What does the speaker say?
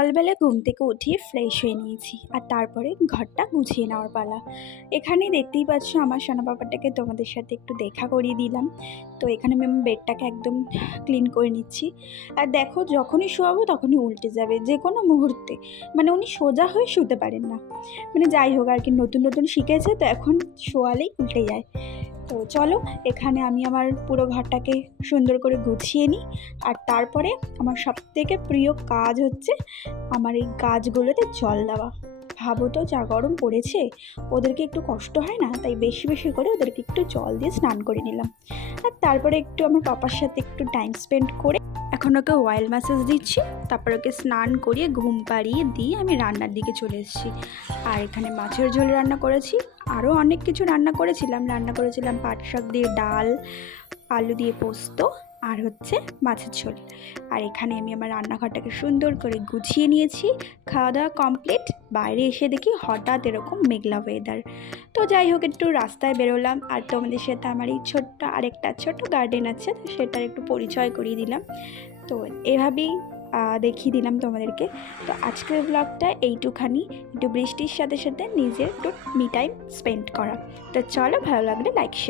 সকালবেলা ঘুম থেকে উঠিয়ে ফ্রেশ হয়ে নিয়েছি আর তারপরে ঘরটা গুছিয়ে নেওয়ার পালা। এখানে দেখতেই পাচ্ছ আমার সোনা বাবাটাকে তোমাদের সাথে একটু দেখা করিয়ে দিলাম। তো এখানে আমি বেডটাকে একদম ক্লিন করে নিচ্ছি। আর দেখো যখনই শোয়াবো তখনই উল্টে যাবে যে কোনো মুহূর্তে। মানে উনি সোজা হয়ে শুতে পারেন না। মানে যাই হোক আর কি, নতুন নতুন শিখেছে তো এখন শোয়ালেই উল্টে যায়। তো চলো, এখানে আমি আমার পুরো ঘরটাকে সুন্দর করে গুছিয়ে নিই। আর তারপরে আমার সবথেকে প্রিয় কাজ হচ্ছে আমার এই গাছগুলোতে জল দেওয়া। ভাবো তো, যা গরম পড়েছে। ওদেরকে একটু কষ্ট হয় না? তাই বেশি বেশি করে ওদেরকে একটু জল দিয়ে স্নান করে নিলাম। আর তারপরে একটু আমার পাপার সাথে একটু টাইম স্পেন্ড করে এখন ওকে অয়েল ম্যাসেজ দিচ্ছি। তারপর ওকে স্নান করিয়ে, ঘুম পাড়িয়ে দিয়ে আমি রান্নার দিকে চলে এসেছি। আর এখানে মাছের ঝোল রান্না করেছি। আরও অনেক কিছু রান্না করেছিলাম। রান্না করেছিলাম পাট শাক দিয়ে ডাল, আলু দিয়ে পোস্ত আর হচ্ছে মাছের ঝোল। আর এখানে আমি আমার রান্নাঘরটাকে সুন্দর করে গুছিয়ে নিয়েছি। খাওয়া দাওয়া কমপ্লিট বাইরে এসে দেখি হঠাৎ এরকম মেঘলা ওয়েদার তো যাই হোক, একটু রাস্তায় বেরোলাম। আর তোমাদের সাথে আমার এই ছোট্ট আরেকটা ছোট্ট গার্ডেন আছে, তো সেটার একটু পরিচয় করিয়ে দিলাম। তো এভাবেই দেখিয়ে দিলাম তোমাদেরকে। তো আজকের ব্লগটা এইটুখানি। একটু বৃষ্টির সাথে সাথে নিজের একটু মি টাইম স্পেন্ড করা। তো চলো ভালো লাগলে লাইক শেয়ার